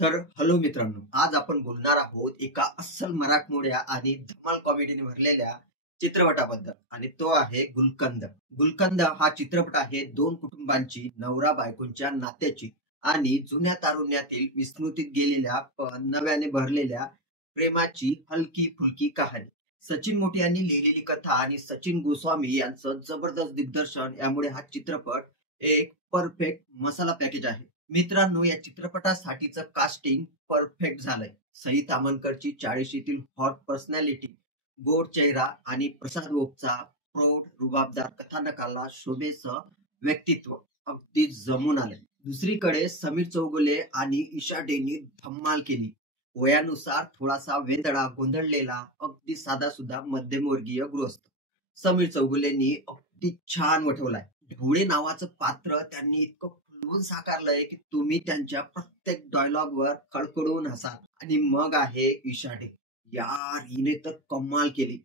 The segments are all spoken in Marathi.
तर हॅलो मित्रांनो, आज आपण बोलणार आहोत एका अस्सल मराठमोळ्या आणि धमाल कॉमेडीने भरलेल्या चित्रपटाबद्दल आणि तो आहे गुलकंद. गुलकंद हा चित्रपट आहे दोन कुटुंबांची, नवरा बायकोंच्या नात्याची आणि जुन्या तारुण्यातील विस्मृतीत गेलेल्या पण नव्याने भरलेल्या प्रेमाची हलकी फुलकी कहाणी. सचिन मोटे यांनी लिहिलेली कथा आणि सचिन गोस्वामी यांचं जबरदस्त दिग्दर्शन यामुळे हा चित्रपट एक परफेक्ट मसाला पॅकेज आहे. मित्रांनो, या चित्रपटासाठीचं कास्टिंग परफेक्ट झालंय. सई तामणकरची 40शीतील हॉट पर्सनॅलिटी, गोड चेहरा आणि प्रसाद ओकचा प्रौढ रुबाबदार कथानकाला शोभेचं व्यक्तित्व अगदी जमून आलंय. दुसरीकडे समीर चौगुले आणि ईशा डेनी धम्माल केली. वयानुसार थोडासा वेंदळा, गोंधळलेला, अगदी साधासुधा मध्यमवर्गीय गृहस्थ समीर चौगुलेंनी अगदी छान वठवलाय. ढोळे नावाचं पात्र त्यांनी इतकं खुलवून साकारलंय की तुम्ही त्यांच्या प्रत्येक डायलॉग वर खडखडून हसाल. आणि मग आहे ईशा डे. यार, हिने तर कमाल केली.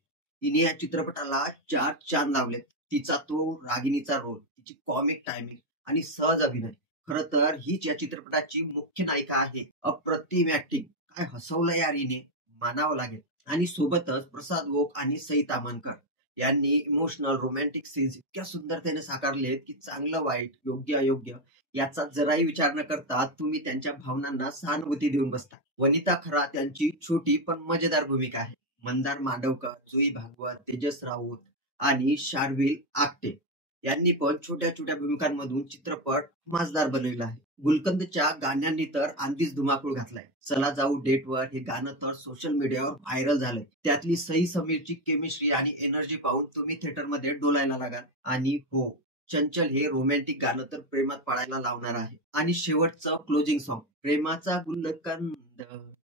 हिने या चित्रपटाला 4 चांद लावलेत. तिचा तो रागिणीचा रोल, तिची कॉमिक टायमिंग आणि सहज अभिनय, खर तर हीच या चित्रपटाची मुख्य नायिका आहे. अप्रतिम ऍक्टिंग, काय हसवलं यार हिने, मानावं लागेल. आणि सोबतच प्रसाद ओक आणि सई तामणकर यांनी इमोशनल रोमॅन्टिक सीन्स इतक्या सुंदरतेने साकारलेत की चांगलं वाईट, योग्य अयोग्य याचा जराही विचार न करता तुम्ही त्यांच्या भावनांना सहानुभूती देऊन बसता. वनिता खरा त्यांची छोटी पण मजेदार भूमिका आहे. मंदार मांडवकर, जुई भागवत, तेजस राऊत आणि शार्विल आक्टे यांनी पण छोट्या छोट्या भूमिकांमधून चित्रपट मजदार बनविला आहे. गुलकंदच्या गाण्यांनी तर आधीच धुमाकूळ घातलाय. चला जाऊ डेटवर हे गाणं तर सोशल मीडियावर व्हायरल झालंय. त्यातली सई समीरची केमिस्ट्री आणि एनर्जी पाहून तुम्ही थिएटरमध्ये डोलायला लागाल. आणि हो, चंचल हे रोमॅन्टिक गाणं तर प्रेमात पडायला लावणार आहे. आणि शेवटचं क्लोजिंग सॉन्ग, प्रेमाचा गुलकंद.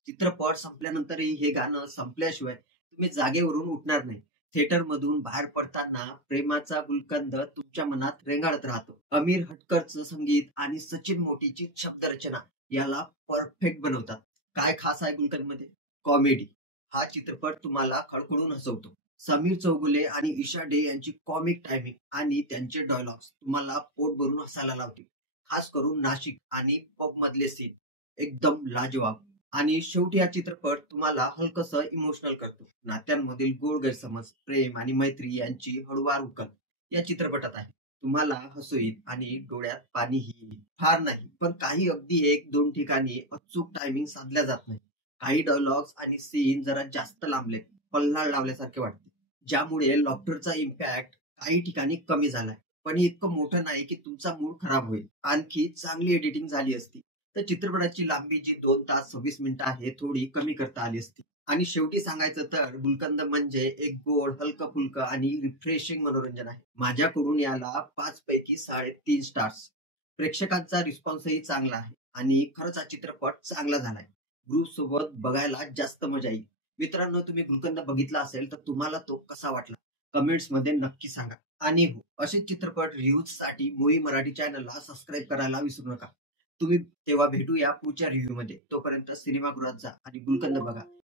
चित्रपट संपल्यानंतरही हे गाणं संपल्याशिवाय तुम्ही जागेवरून उठणार नाही. थिएटर मधून बाहेर पडताना प्रेमाचा गुलकंद तुमच्या मनात रेंगाळत राहतो. अमीर हटकरचं संगीत आणि सचिन मोटीची शब्दरचना याला परफेक्ट बनवतात. काय खास आहे गुलकंद मध्ये? कॉमेडी. हा चित्रपट तुम्हाला खळखळून हसवतो. समीर चौगुले आणि ईशा डे यांची कॉमिक टायमिंग आणि त्यांचे डायलॉग्स तुम्हाला पोट भरून हसायला लावतील. खास करून नाशिक आणि पब मधले सीन एकदम लाजवाब. आणि शेवटी हा चित्रपट तुम्हाला हलकस इमोशनल करतो. नात्यांमधील गोड गैरसमज, प्रेम आणि मैत्री यांची हळूवार उकल या चित्रपटात आहे. तुम्हाला हसू येईल आणि डोळ्यात पाणीही येईल. फार नाही, पण काही अगदी 1-2 ठिकाणी अचूक टायमिंग साधल्या जात नाही. काही डायलॉग्स आणि सीन जरा जास्त लांबले, पल्ला लावल्यासारखे वाटते, ज्यामुळे लॉफ्टरचा इम्पॅक्ट काही ठिकाणी कमी झालाय. पण हे इतकं मोठं नाही की तुमचा मूड खराब होईल. आणखी चांगली एडिटिंग झाली असती तर चित्रपटाची लांबी जी 2 तास 26 मिनिटं आहे थोडी कमी करता आली असती. आणि शेवटी सांगायचं तर गुलकंद म्हणजे एक गोड, हलकं फुलकं आणि रिफ्रेशिंग मनोरंजन आहे. माझ्याकडून याला 5 पैकी 3.5 स्टार्स. प्रेक्षकांचा रिस्पॉन्सही चांगला आहे आणि खरंच हा चित्रपट चांगला झालाय. ग्रुप सोबत बघायला जास्त मजा येईल. मित्रांनो, तुम्ही गुलकंद बघितला असेल तर तुम्हाला तो कसा वाटला कमेंट्स मध्ये नक्की सांगा. आणि हो, असेच चित्रपट रिव्ह्यूज साठी मूवी मराठी चॅनलला सबस्क्राईब करायला विसरू नका. तुम्ही तेव्हा भेटूया पुढच्या रिव्ह्यू मध्ये. तोपर्यंत सिनेमागृहात जा आणि गुलकंद बघा.